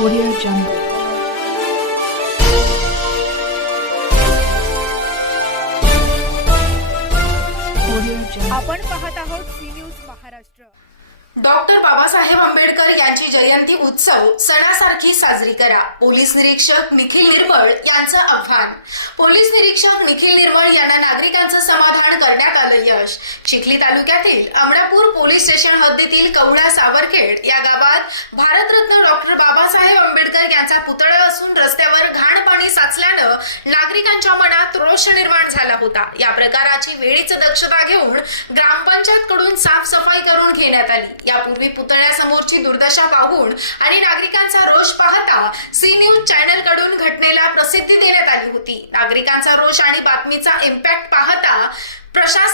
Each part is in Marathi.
आपण पाहत आहोत C news Maharashtra. Doctor Babasaheb Ambedkar यांची जयंती उत्सव सणासारखी साजरी करा. पोलीस निरीक्षक निखिल निर्मळ यांचं आव्हान. पोलीस निरीक्षक निखिल निर्मळ यांना नागरिकांचं समाधान करण्यात आलं यश. चिखली तालुक्यातील अमरापूर पोलीस स्टेशन हद्दीतील कवळा सावरखेड या गावात भारतरत्न डॉक्टर बाबासाहेब आंबेडकर यांचा पुतळा असून रस्त्यावर घाण पाणी साचल्यानं नागरिकांच्या मनात रोष निर्माण झाला होता. या प्रकाराची वेळीच दक्षता घेऊन ग्रामपंचायत कडून साफसफाई करून घेण्यात आली. यापूर्वी पुतळ्यासमोरची दुर्दशा पाहून आणि नागरिकांचा रोष पाहता सी न्यूज चॅनलकडून घटनेला प्रसिद्धी देण्यात आली होती. नागरिकांचा रोष आणि बातमीचा इम्पॅक्ट पाहता प्रशासन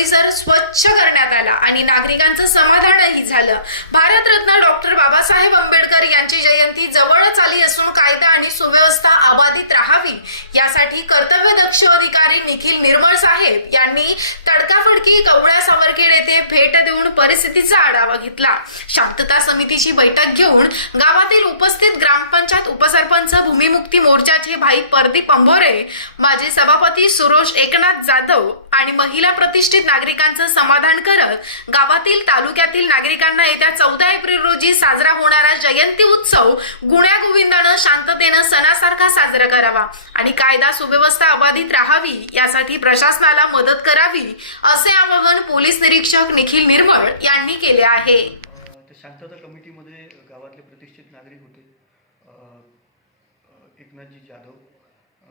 परिसर स्वच्छ करण्यात आला आणि नागरिकांचं समाधानही झालं. भारतरत्न डॉक्टर बाबासाहेब आंबेडकर यांची जयंती जवळच आली असून कायदा आणि सुव्यवस्था अबाधित राहावी यासाठी कर्तव्यदक्ष अधिकारी निखिल निर्मळ साहेब यांनी तडकाफडकी कवळा सावरखेड येथे भेट देऊन परिस्थितीचा आढावा घेतला. शांतता समितीची बैठक घेऊन गावातील उपस्थित ग्रामपंचायत उपसरपंच मोर्चाचे भाई परदीप अंभोरे माजी सभापती सुरोश एकनाथ जाधव आणि महिला प्रतिष्ठित नागरिकांचं समाधान करत गावातील तालुक्यातील नागरिकांना येत्या चौदा एप्रिल रोजी साजरा होणारा जयंती उत्सव गुण्यागोविंदानं शांततेनं सणासारखा साजरा करावा आणि कायदा सुव्यवस्था अबाधित राहावी यासाठी प्रशासनाला मदत करावी असे आवाहन पोलीस निरीक्षक निखिल निर्मळ यांनी केले आहे. शांतता कमिटीमध्ये गावातले प्रतिष्ठित नागरिक एकनाथजी जाधव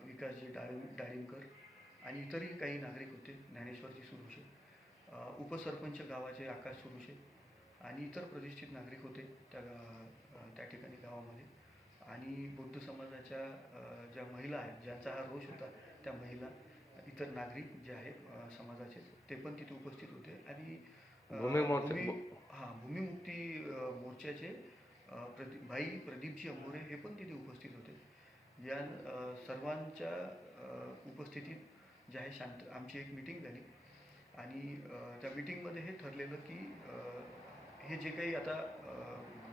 विकासजी डाळिं डाळिंकर आणि इतरही काही नागरिक होते. ज्ञानेश्वरजी सुरुशे उपसरपंच गावाचे आकाश सुरुशे आणि इतर प्रतिष्ठित नागरिक होते त्या गा- त्या ठिकाणी गावामध्ये. आणि बौद्ध समाजाच्या ज्या महिला आहेत ज्यांचा हा रोष होता त्या महिला इतर नागरिक जे आहेत समाजाचे ते पण तिथे उपस्थित होते. आणि भूमी हां भूमिमुक्ती मोर्चाचे प्रदीप भाई प्रदीपजी अंबोरे हे पण तिथे उपस्थित होते या सर्वांच्या उपस्थितीत जे आहे शांत आमची एक मिटिंग झाली. आणि त्या मिटिंगमध्ये हे ठरलेलं की हे जे काही आता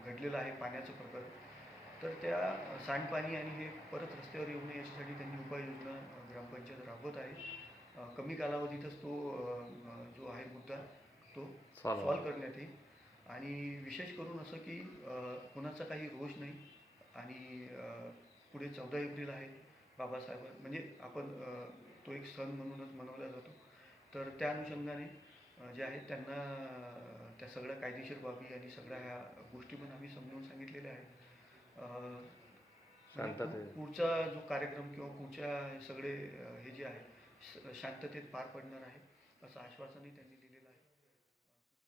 घडलेलं आहे पाण्याचं प्रकरण तर त्या सांडपाणी आणि हे परत रस्त्यावर येऊ नये याच्यासाठी त्यांनी उपाययोजना ग्रामपंचायत राबवत आहे. कमी कालावधीतच तो जो आहे मुद्दा तो Solve. सॉल्व करण्यात येईल. आणि विशेष करून असं की कोणाचा काही रोष नाही. आणि पुढे चौदा एप्रिल आहे बाबासाहेब म्हणजे आपण तो एक सण म्हणूनच मनवला जातो. तर त्या अनुषंगाने जे आहेत त्यांना त्या सगळ्या कायदेशीर बाबी आणि सगळ्या ह्या गोष्टी पण आम्ही समजून सांगितलेल्या आहेत. पु- पुढचा जो कार्यक्रम किंवा पुढच्या सगळे हे जे आहे शांततेत पार पडणार आहे असं आश्वासनही त्यांनी